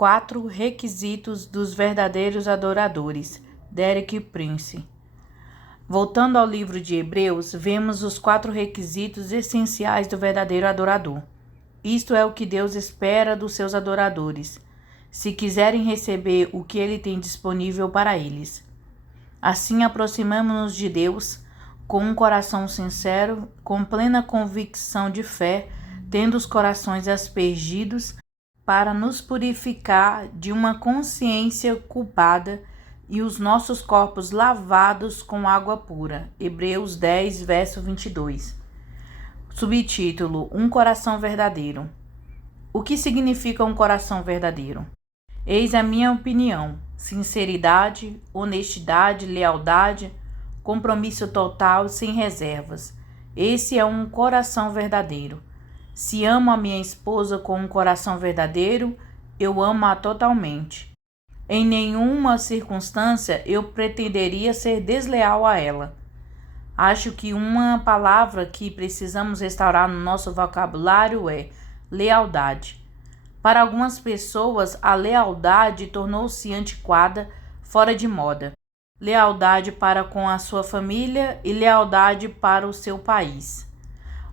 4 requisitos dos verdadeiros adoradores. Derek Prince. Voltando ao livro de Hebreus, vemos os 4 requisitos essenciais do verdadeiro adorador. Isto é o que Deus espera dos seus adoradores, se quiserem receber o que Ele tem disponível para eles. Assim, aproximamo-nos de Deus com um coração sincero, com plena convicção de fé, tendo os corações aspergidos para nos purificar de uma consciência culpada e os nossos corpos lavados com água pura. Hebreus 10, verso 22. Subtítulo: Um coração verdadeiro. O que significa um coração verdadeiro? Eis a minha opinião: sinceridade, honestidade, lealdade, compromisso total, sem reservas. Esse é um coração verdadeiro. Se amo a minha esposa com um coração verdadeiro, eu amo-a totalmente. Em nenhuma circunstância eu pretenderia ser desleal a ela. Acho que uma palavra que precisamos restaurar no nosso vocabulário é lealdade. Para algumas pessoas, a lealdade tornou-se antiquada, fora de moda. Lealdade para com a sua família e lealdade para o seu país.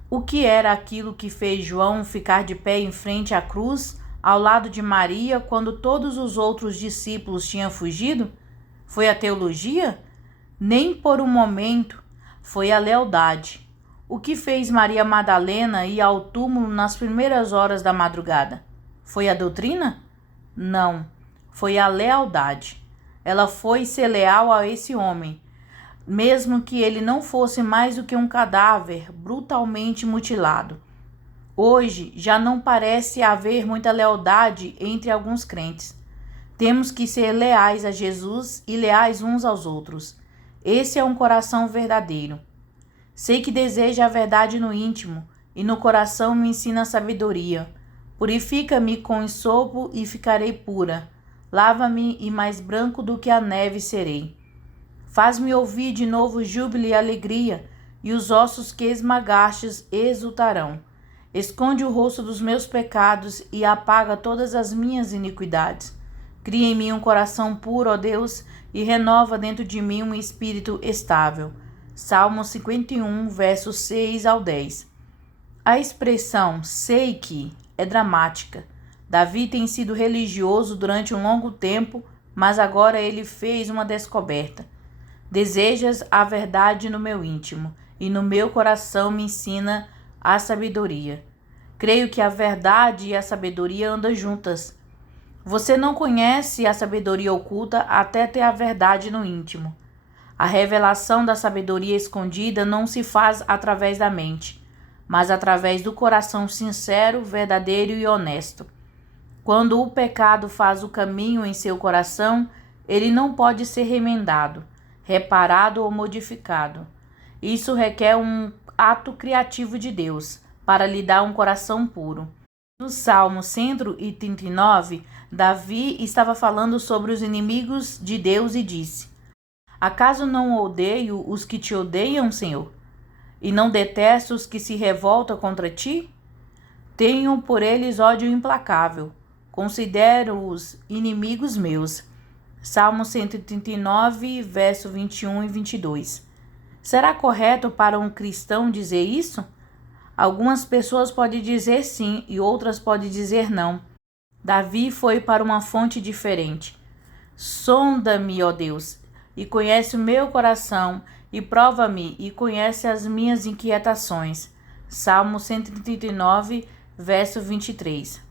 O que era aquilo que fez João ficar de pé em frente à cruz, ao lado de Maria, quando todos os outros discípulos tinham fugido? Foi a teologia? Nem por um momento. Foi a lealdade. O que fez Maria Madalena ir ao túmulo nas primeiras horas da madrugada? Foi a doutrina? Não. Foi a lealdade. Ela foi ser leal a esse homem, mesmo que ele não fosse mais do que um cadáver brutalmente mutilado. Hoje já não parece haver muita lealdade entre alguns crentes. Temos que ser leais a Jesus e leais uns aos outros. Esse é um coração verdadeiro. Sei que deseja a verdade no íntimo, e no coração me ensina a sabedoria. Purifica-me com ensopo e ficarei pura. Lava-me e mais branco do que a neve serei. Faz-me ouvir de novo júbilo e alegria, e os ossos que esmagastes exultarão. Esconde o rosto dos meus pecados e apaga todas as minhas iniquidades. Cria em mim um coração puro, ó Deus, e renova dentro de mim um espírito estável. Salmo 51, versos 6 ao 10. A expressão sei que é dramática. Davi tem sido religioso durante um longo tempo, mas agora ele fez uma descoberta. Desejas a verdade no meu íntimo, e no meu coração me ensina a sabedoria. Creio que a verdade e a sabedoria andam juntas. Você não conhece a sabedoria oculta até ter a verdade no íntimo. A revelação da sabedoria escondida não se faz através da mente, mas através do coração sincero, verdadeiro e honesto. Quando o pecado faz o caminho em seu coração, ele não pode ser remendado, reparado ou modificado. Isso requer um ato criativo de Deus para lhe dar um coração puro. No Salmo 139, Davi estava falando sobre os inimigos de Deus e disse: Acaso não odeio os que te odeiam, Senhor? E não detesto os que se revoltam contra ti? Tenho por eles ódio implacável. Considero-os inimigos meus. Salmo 139, verso 21 e 22. Será correto para um cristão dizer isso? Algumas pessoas podem dizer sim e outras podem dizer não. Davi foi para uma fonte diferente. Sonda-me, ó Deus, e conhece o meu coração, e prova-me e conhece as minhas inquietações. Salmo 139, verso 23.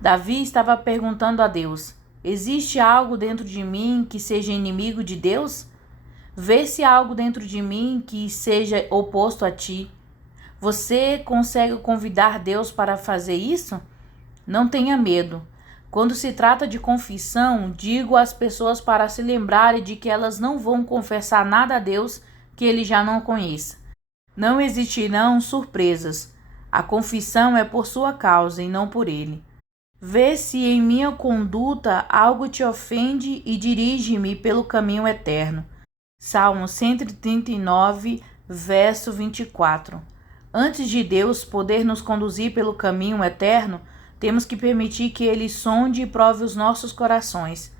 Davi estava perguntando a Deus: existe algo dentro de mim que seja inimigo de Deus? Vê se há algo dentro de mim que seja oposto a ti. Você consegue convidar Deus para fazer isso? Não tenha medo. Quando se trata de confissão, digo às pessoas para se lembrarem de que elas não vão confessar nada a Deus que ele já não conheça. Não existirão surpresas. A confissão é por sua causa e não por ele. Vê se em minha conduta algo te ofende e dirige-me pelo caminho eterno. Salmo 139, verso 24. Antes de Deus poder nos conduzir pelo caminho eterno, Temos que permitir que Ele sonde e prove os nossos corações,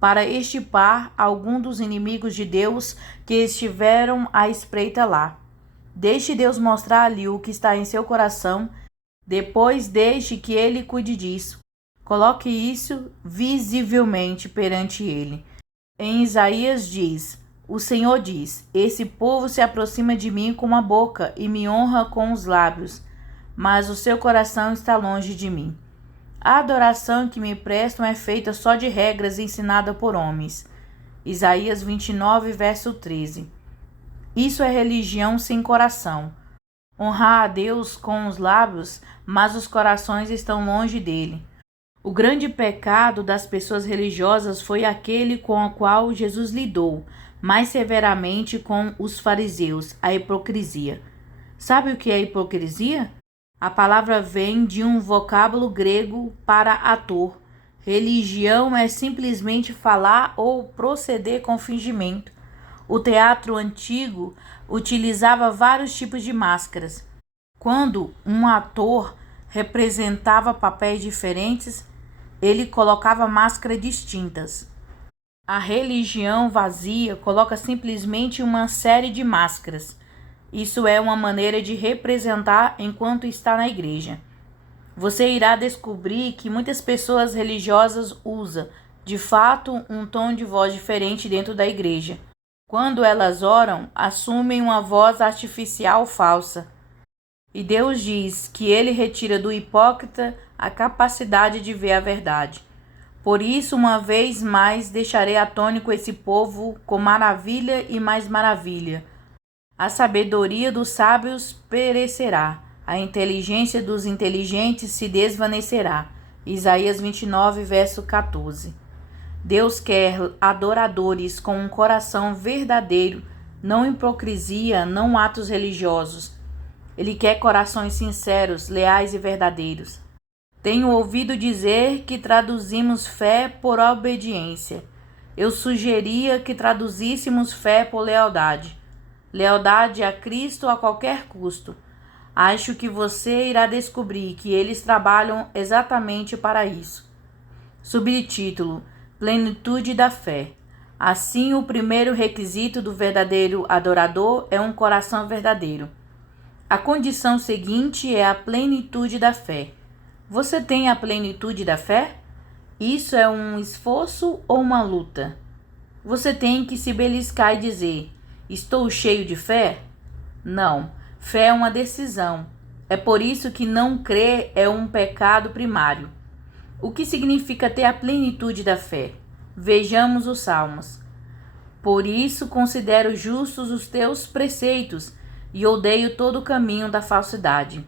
para extirpar algum dos inimigos de Deus que estiveram à espreita lá. Deixe Deus mostrar-lhe o que está em seu coração, depois deixe que Ele cuide disso. Coloque isso visivelmente perante Ele. Em Isaías diz: o Senhor diz: esse povo se aproxima de mim com a boca e me honra com os lábios, mas o seu coração está longe de mim. A adoração que me prestam é feita só de regras ensinadas por homens. Isaías 29, verso 13. Isso é religião sem coração. Honrar a Deus com os lábios, mas os corações estão longe dele. O grande pecado das pessoas religiosas foi aquele com o qual Jesus lidou mais severamente com os fariseus, a hipocrisia. Sabe o que é hipocrisia? A palavra vem de um vocábulo grego para ator. Religião é simplesmente falar ou proceder com fingimento. O teatro antigo utilizava vários tipos de máscaras. Quando um ator representava papéis diferentes, ele colocava máscaras distintas. A religião vazia coloca simplesmente uma série de máscaras. Isso é uma maneira de representar enquanto está na igreja. Você irá descobrir que muitas pessoas religiosas usam, de fato, um tom de voz diferente dentro da igreja. Quando elas oram, assumem uma voz artificial falsa. E Deus diz que Ele retira do hipócrita a capacidade de ver a verdade. Por isso, uma vez mais, deixarei atônito esse povo com maravilha e mais maravilha. A sabedoria dos sábios perecerá, a inteligência dos inteligentes se desvanecerá. Isaías 29, verso 14. Deus quer adoradores com um coração verdadeiro, não hipocrisia, não atos religiosos. Ele quer corações sinceros, leais e verdadeiros. Tenho ouvido dizer que traduzimos fé por obediência. Eu sugeria que traduzíssemos fé por lealdade. Lealdade a Cristo a qualquer custo. Acho que você irá descobrir que eles trabalham exatamente para isso. Subtítulo: Plenitude da fé. Assim, o primeiro requisito do verdadeiro adorador é um coração verdadeiro. A condição seguinte é a plenitude da fé. Você tem a plenitude da fé? Isso é um esforço ou uma luta? Você tem que se beliscar e dizer: estou cheio de fé? Não, fé é uma decisão. É por isso que não crer é um pecado primário. O que significa ter a plenitude da fé? Vejamos os Salmos. Por isso considero justos os teus preceitos e odeio todo o caminho da falsidade.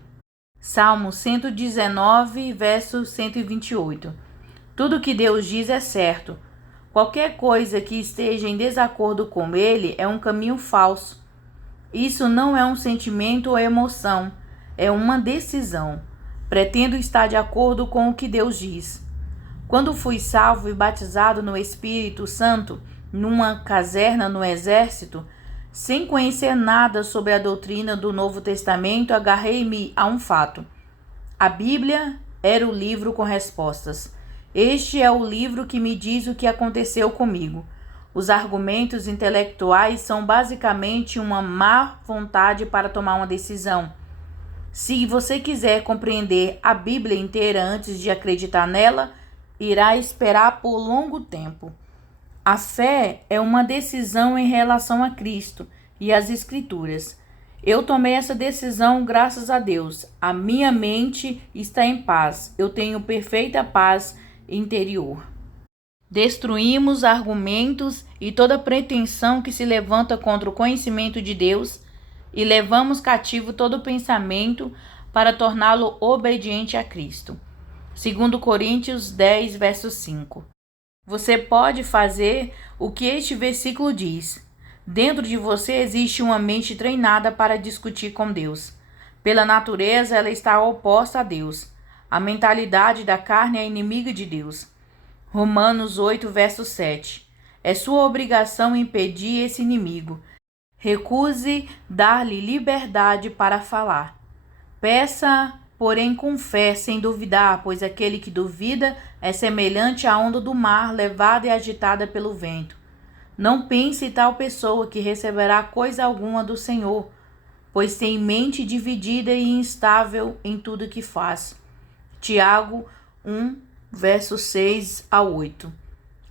Salmo 119, verso 128. Tudo que Deus diz é certo. Qualquer coisa que esteja em desacordo com ele é um caminho falso. Isso não é um sentimento ou emoção, é uma decisão. Pretendo estar de acordo com o que Deus diz. Quando fui salvo e batizado no Espírito Santo, numa caserna no exército, sem conhecer nada sobre a doutrina do Novo Testamento, agarrei-me a um fato. A Bíblia era o livro com respostas. Este é o livro que me diz o que aconteceu comigo. Os argumentos intelectuais são basicamente uma má vontade para tomar uma decisão. Se você quiser compreender a Bíblia inteira antes de acreditar nela, irá esperar por longo tempo. A fé é uma decisão em relação a Cristo e às Escrituras. Eu tomei essa decisão graças a Deus. A minha mente está em paz. Eu tenho perfeita paz interior. Destruímos argumentos e toda pretensão que se levanta contra o conhecimento de Deus e levamos cativo todo pensamento para torná-lo obediente a Cristo. 2 Coríntios 10, verso 5. Você pode fazer o que este versículo diz. Dentro de você existe uma mente treinada para discutir com Deus. Pela natureza, ela está oposta a Deus. A mentalidade da carne é inimiga de Deus. Romanos 8, verso 7. É sua obrigação impedir esse inimigo. Recuse dar-lhe liberdade para falar. Peça porém com fé, sem duvidar, pois aquele que duvida é semelhante à onda do mar, levada e agitada pelo vento. Não pense tal pessoa que receberá coisa alguma do Senhor, pois tem mente dividida e instável em tudo que faz. Tiago 1, versos 6 a 8.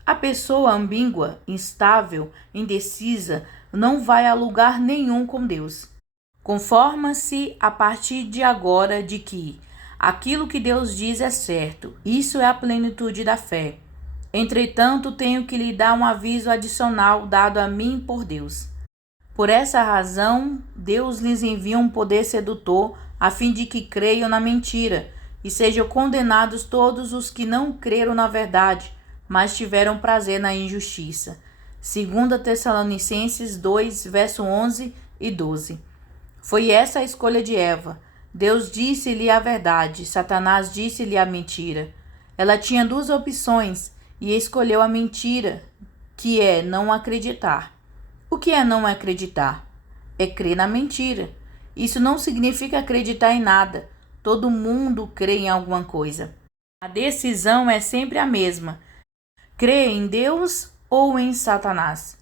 A pessoa ambígua, instável, indecisa, não vai a lugar nenhum com Deus. Conforma-se a partir de agora de que aquilo que Deus diz é certo. Isso é a plenitude da fé. Entretanto, tenho que lhe dar um aviso adicional dado a mim por Deus. Por essa razão, Deus lhes envia um poder sedutor, a fim de que creiam na mentira, e sejam condenados todos os que não creram na verdade, mas tiveram prazer na injustiça. 2 Tessalonicenses 2, verso 11 e 12. Foi essa a escolha de Eva. Deus disse-lhe a verdade, Satanás disse-lhe a mentira. Ela tinha duas opções e escolheu a mentira, que é não acreditar. O que é não acreditar? É crer na mentira. Isso não significa acreditar em nada. Todo mundo crê em alguma coisa. A decisão é sempre a mesma. Crer em Deus ou em Satanás?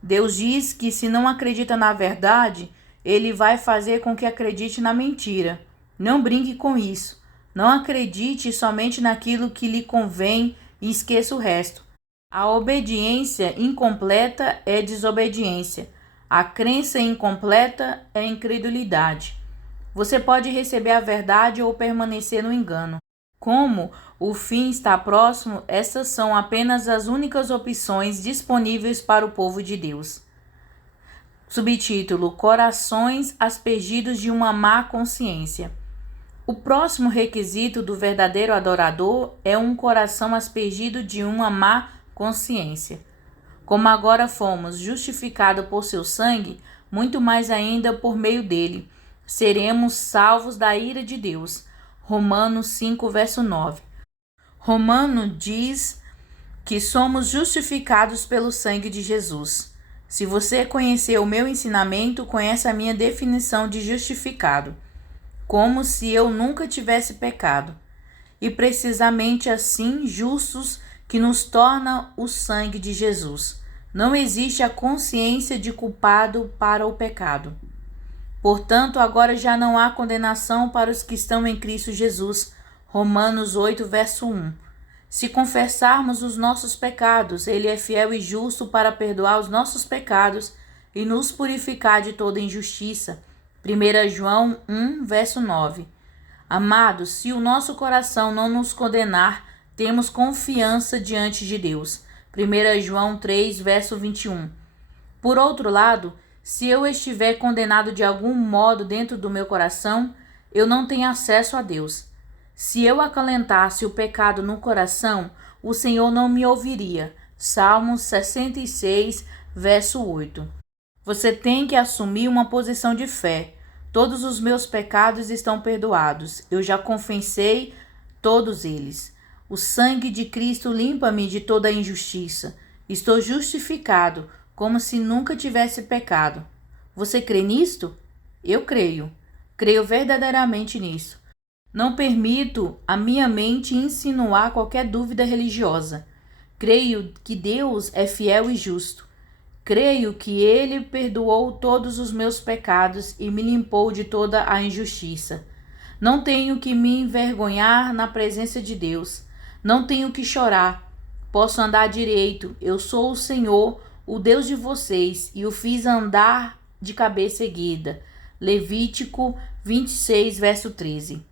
Deus diz que se não acredita na verdade, ele vai fazer com que acredite na mentira. Não brinque com isso. Não acredite somente naquilo que lhe convém e esqueça o resto. A obediência incompleta é desobediência. A crença incompleta é incredulidade. Você pode receber a verdade ou permanecer no engano. Como o fim está próximo, essas são apenas as únicas opções disponíveis para o povo de Deus. Subtítulo: Corações aspergidos de uma má consciência. O próximo requisito do verdadeiro adorador é um coração aspergido de uma má consciência. Como agora fomos justificados por seu sangue, muito mais ainda por meio dele seremos salvos da ira de Deus. Romanos 5, verso 9. Romano diz que somos justificados pelo sangue de Jesus. Se você conhecer o meu ensinamento, conhece a minha definição de justificado, como se eu nunca tivesse pecado. E precisamente assim, justos, que nos torna o sangue de Jesus. Não existe a consciência de culpado para o pecado. Portanto, agora já não há condenação para os que estão em Cristo Jesus. Romanos 8, verso 1. Se confessarmos os nossos pecados, Ele é fiel e justo para perdoar os nossos pecados e nos purificar de toda injustiça. 1 João 1, verso 9. Amados, se o nosso coração não nos condenar, temos confiança diante de Deus. 1 João 3, verso 21. Por outro lado, se eu estiver condenado de algum modo dentro do meu coração, eu não tenho acesso a Deus. Se eu acalentasse o pecado no coração, o Senhor não me ouviria. Salmos 66, verso 8. Você tem que assumir uma posição de fé. Todos os meus pecados estão perdoados. Eu já confessei todos eles. O sangue de Cristo limpa-me de toda a injustiça. Estou justificado, como se nunca tivesse pecado. Você crê nisto? Eu creio. Creio verdadeiramente nisso. Não permito a minha mente insinuar qualquer dúvida religiosa. Creio que Deus é fiel e justo. Creio que Ele perdoou todos os meus pecados e me limpou de toda a injustiça. Não tenho que me envergonhar na presença de Deus. Não tenho que chorar. Posso andar direito. Eu sou o Senhor, o Deus de vocês, e o fiz andar de cabeça erguida. Levítico 26, verso 13.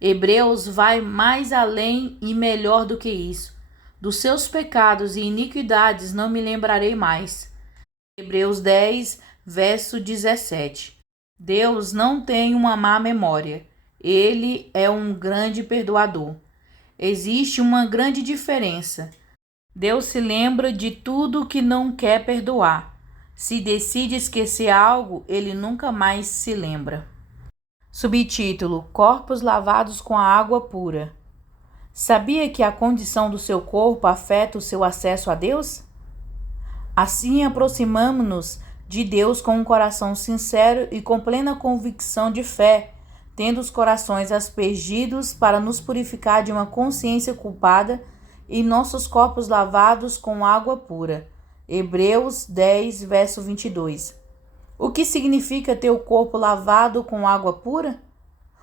Hebreus vai mais além e melhor do que isso. Dos seus pecados e iniquidades não me lembrarei mais. Hebreus 10, verso 17. Deus não tem uma má memória. Ele é um grande perdoador. Existe uma grande diferença. Deus se lembra de tudo que não quer perdoar. Se decide esquecer algo, ele nunca mais se lembra. Subtítulo: Corpos lavados com a água pura. Sabia que a condição do seu corpo afeta o seu acesso a Deus? Assim, aproximamo-nos de Deus com um coração sincero e com plena convicção de fé, tendo os corações aspergidos para nos purificar de uma consciência culpada e nossos corpos lavados com água pura. Hebreus 10, verso 22. O que significa ter o corpo lavado com água pura?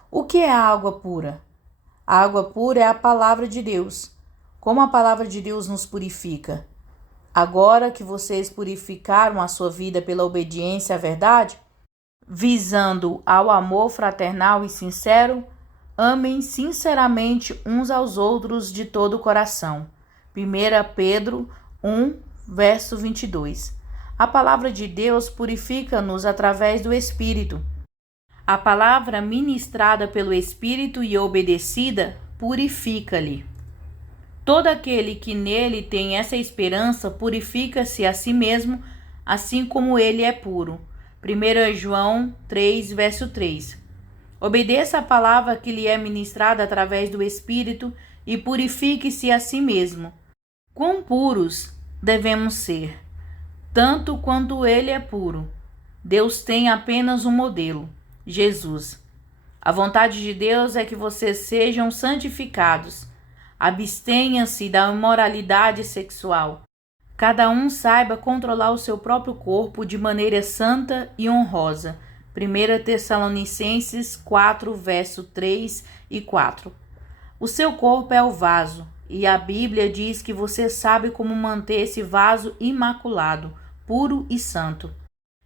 O que é a água pura? A água pura é a palavra de Deus. Como a palavra de Deus nos purifica? Agora que vocês purificaram a sua vida pela obediência à verdade, visando ao amor fraternal e sincero, amem sinceramente uns aos outros de todo o coração. 1 Pedro 1, verso 22. A palavra de Deus purifica-nos através do Espírito. A palavra ministrada pelo Espírito e obedecida purifica-lhe. Todo aquele que nele tem essa esperança purifica-se a si mesmo, assim como ele é puro. 1 João 3, verso 3. Obedeça a palavra que lhe é ministrada através do Espírito e purifique-se a si mesmo. Quão puros devemos ser? Tanto quanto ele é puro. Deus tem apenas um modelo, Jesus. A vontade de Deus é que vocês sejam santificados. Abstenha-se da imoralidade sexual. Cada um saiba controlar o seu próprio corpo de maneira santa e honrosa. 1 Tessalonicenses 4, verso 3 e 4. O seu corpo é o vaso, e a Bíblia diz que você sabe como manter esse vaso imaculado, puro e santo.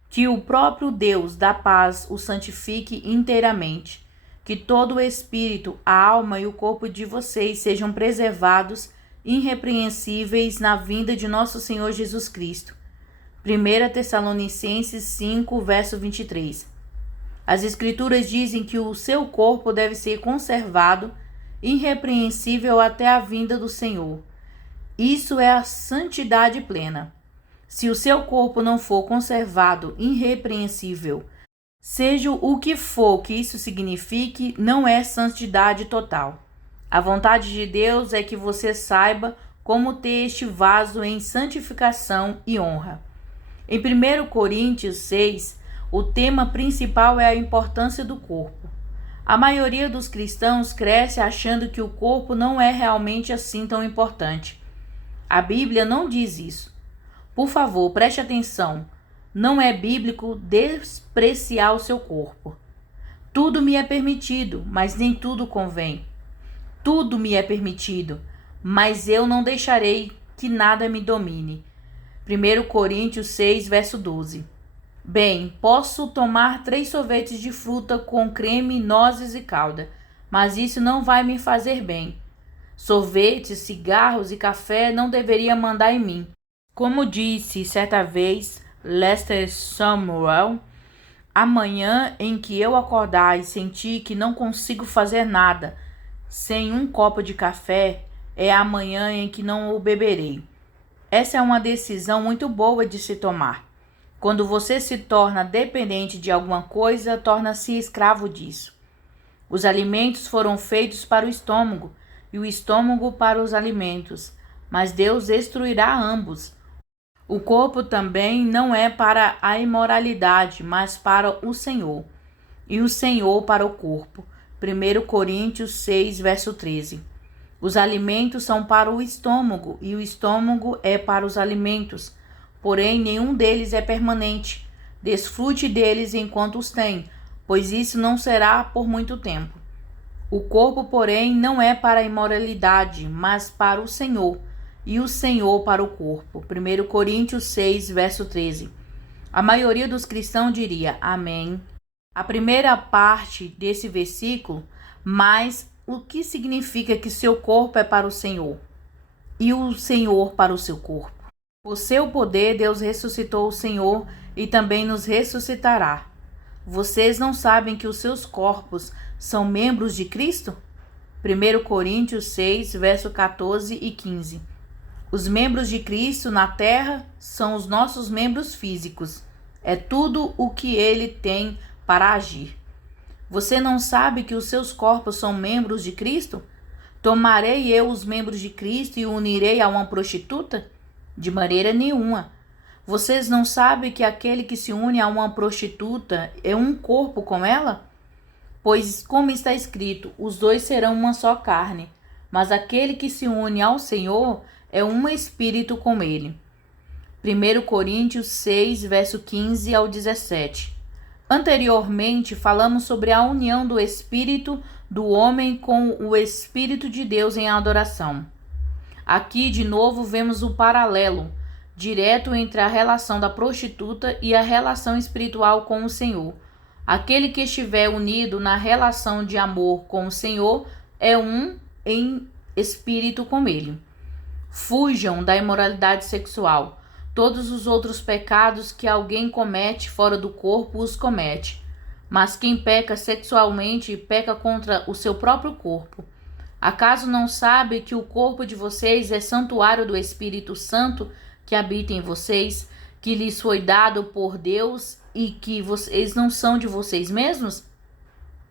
Que o próprio Deus da paz o santifique inteiramente. Que todo o espírito, a alma e o corpo de vocês sejam preservados irrepreensíveis na vinda de nosso Senhor Jesus Cristo. 1 Tessalonicenses 5, verso 23. As Escrituras dizem que o seu corpo deve ser conservado irrepreensível até a vinda do Senhor. Isso é a santidade plena. Se o seu corpo não for conservado irrepreensível, seja o que for que isso signifique, não é santidade total. A vontade de Deus é que você saiba como ter este vaso em santificação e honra. Em 1 Coríntios 6, o tema principal é a importância do corpo. A maioria dos cristãos cresce achando que o corpo não é realmente assim tão importante. A Bíblia não diz isso. Por favor, preste atenção. Não é bíblico despreciar o seu corpo. Tudo me é permitido, mas nem tudo convém. Tudo me é permitido, mas eu não deixarei que nada me domine. 1 Coríntios 6, verso 12. Bem, posso tomar 3 sorvetes de fruta com creme, nozes e calda, mas isso não vai me fazer bem. Sorvetes, cigarros e café não deveria mandar em mim. Como disse certa vez Lester Sumrall, amanhã em que eu acordar e sentir que não consigo fazer nada sem um copo de café, é a manhã em que não o beberei. Essa é uma decisão muito boa de se tomar. Quando você se torna dependente de alguma coisa, torna-se escravo disso. Os alimentos foram feitos para o estômago e o estômago para os alimentos, mas Deus destruirá ambos. O corpo também não é para a imoralidade, mas para o Senhor, e o Senhor para o corpo. 1 Coríntios 6, verso 13. Os alimentos são para o estômago, e o estômago é para os alimentos. Porém, nenhum deles é permanente. Desfrute deles enquanto os tem, pois isso não será por muito tempo. O corpo, porém, não é para a imoralidade, mas para o Senhor, e o Senhor para o corpo. 1 Coríntios 6, verso 13. A maioria dos cristãos diria amém. A primeira parte desse versículo, mas o que significa que seu corpo é para o Senhor e o Senhor para o seu corpo? Por seu poder, Deus ressuscitou o Senhor e também nos ressuscitará. Vocês não sabem que os seus corpos são membros de Cristo? 1 Coríntios 6, verso 14 e 15. Os membros de Cristo na terra são os nossos membros físicos. É tudo o que ele tem para agir. Você não sabe que os seus corpos são membros de Cristo? Tomarei eu os membros de Cristo e unirei a uma prostituta? De maneira nenhuma. Vocês não sabem que aquele que se une a uma prostituta é um corpo com ela? Pois, como está escrito, os dois serão uma só carne. Mas aquele que se une ao Senhor é um espírito com ele. 1 Coríntios 6, verso 15 ao 17. Anteriormente, falamos sobre a união do espírito do homem com o Espírito de Deus em adoração. Aqui, de novo, vemos o paralelo direto entre a relação da prostituta e a relação espiritual com o Senhor. Aquele que estiver unido na relação de amor com o Senhor é um em espírito com ele. Fujam da imoralidade sexual. Todos os outros pecados que alguém comete fora do corpo os comete. Mas quem peca sexualmente peca contra o seu próprio corpo. Acaso não sabe que o corpo de vocês é santuário do Espírito Santo que habita em vocês, que lhes foi dado por Deus e que vocês não são de vocês mesmos?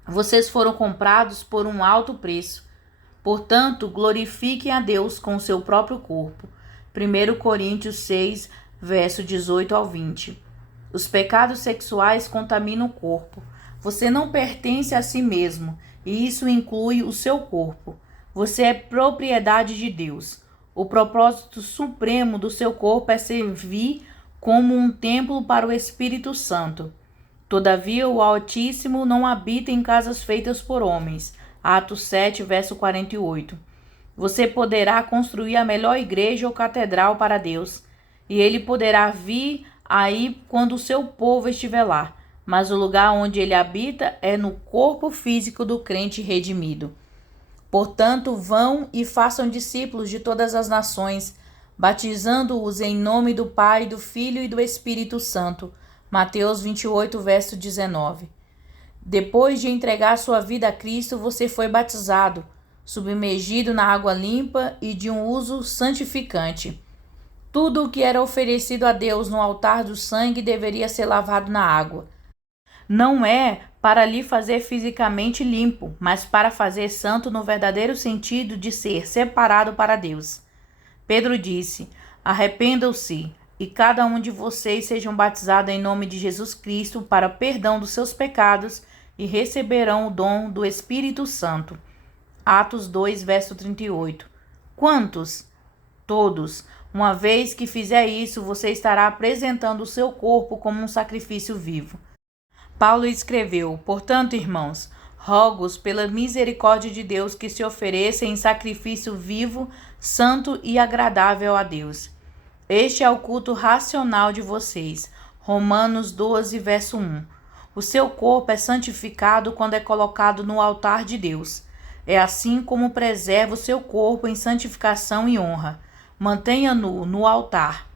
Vocês foram comprados por um alto preço. Portanto, glorifiquem a Deus com o seu próprio corpo. 1 Coríntios 6, verso 18 ao 20. Os pecados sexuais contaminam o corpo. Você não pertence a si mesmo, e isso inclui o seu corpo. Você é propriedade de Deus. O propósito supremo do seu corpo é servir como um templo para o Espírito Santo. Todavia, o Altíssimo não habita em casas feitas por homens. Atos 7, verso 48. Você poderá construir a melhor igreja ou catedral para Deus, e ele poderá vir aí quando o seu povo estiver lá. Mas o lugar onde ele habita é no corpo físico do crente redimido. Portanto, vão e façam discípulos de todas as nações, batizando-os em nome do Pai, do Filho e do Espírito Santo. Mateus 28, verso 19. Depois de entregar sua vida a Cristo, você foi batizado, submergido na água limpa e de um uso santificante. Tudo o que era oferecido a Deus no altar do sangue deveria ser lavado na água. Não é para lhe fazer fisicamente limpo, mas para fazer santo no verdadeiro sentido de ser separado para Deus. Pedro disse: arrependam-se e cada um de vocês sejam batizados em nome de Jesus Cristo para perdão dos seus pecados e receberão o dom do Espírito Santo. Atos 2, verso 38. Quantos? Todos. Uma vez que fizer isso, você estará apresentando o seu corpo como um sacrifício vivo. Paulo escreveu: portanto, irmãos, rogo-os pela misericórdia de Deus que se ofereçam em sacrifício vivo, santo e agradável a Deus. Este é o culto racional de vocês. Romanos 12, verso 1. O seu corpo é santificado quando é colocado no altar de Deus. É assim como preserva o seu corpo em santificação e honra. Mantenha-no no altar.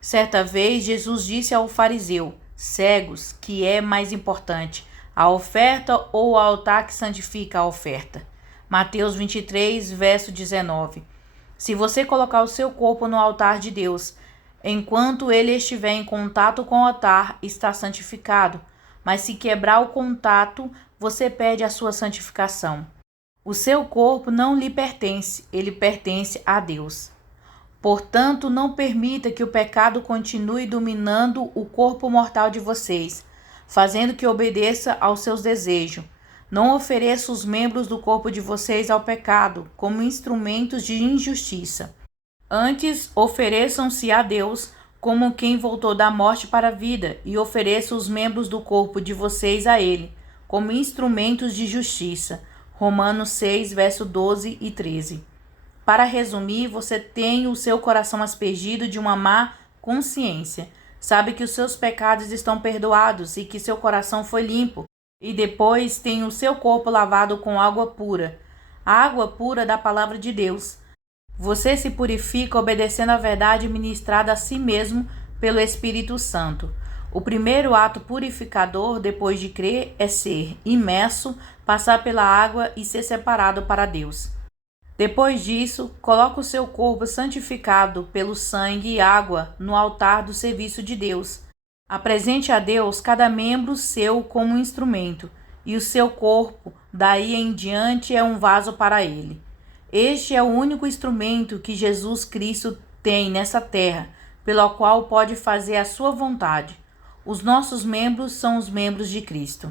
Certa vez, Jesus disse ao fariseu: cegos, que é mais importante, a oferta ou o altar que santifica a oferta? Mateus 23, verso 19. Se você colocar o seu corpo no altar de Deus, enquanto ele estiver em contato com o altar, está santificado. Mas se quebrar o contato, você perde a sua santificação. O seu corpo não lhe pertence, ele pertence a Deus. Portanto, não permita que o pecado continue dominando o corpo mortal de vocês, fazendo que obedeça aos seus desejos. Não ofereça os membros do corpo de vocês ao pecado como instrumentos de injustiça. Antes, ofereçam-se a Deus como quem voltou da morte para a vida, e ofereça os membros do corpo de vocês a Ele, como instrumentos de justiça. Romanos 6, verso 12 e 13. Para resumir, você tem o seu coração aspergido de uma má consciência. Sabe que os seus pecados estão perdoados e que seu coração foi limpo. E depois tem o seu corpo lavado com água pura. A água pura da palavra de Deus. Você se purifica obedecendo à verdade ministrada a si mesmo pelo Espírito Santo. O primeiro ato purificador depois de crer é ser imerso, passar pela água e ser separado para Deus. Depois disso, coloque o seu corpo santificado pelo sangue e água no altar do serviço de Deus. Apresente a Deus cada membro seu como um instrumento, e o seu corpo, daí em diante, é um vaso para Ele. Este é o único instrumento que Jesus Cristo tem nessa terra, pelo qual pode fazer a sua vontade. Os nossos membros são os membros de Cristo.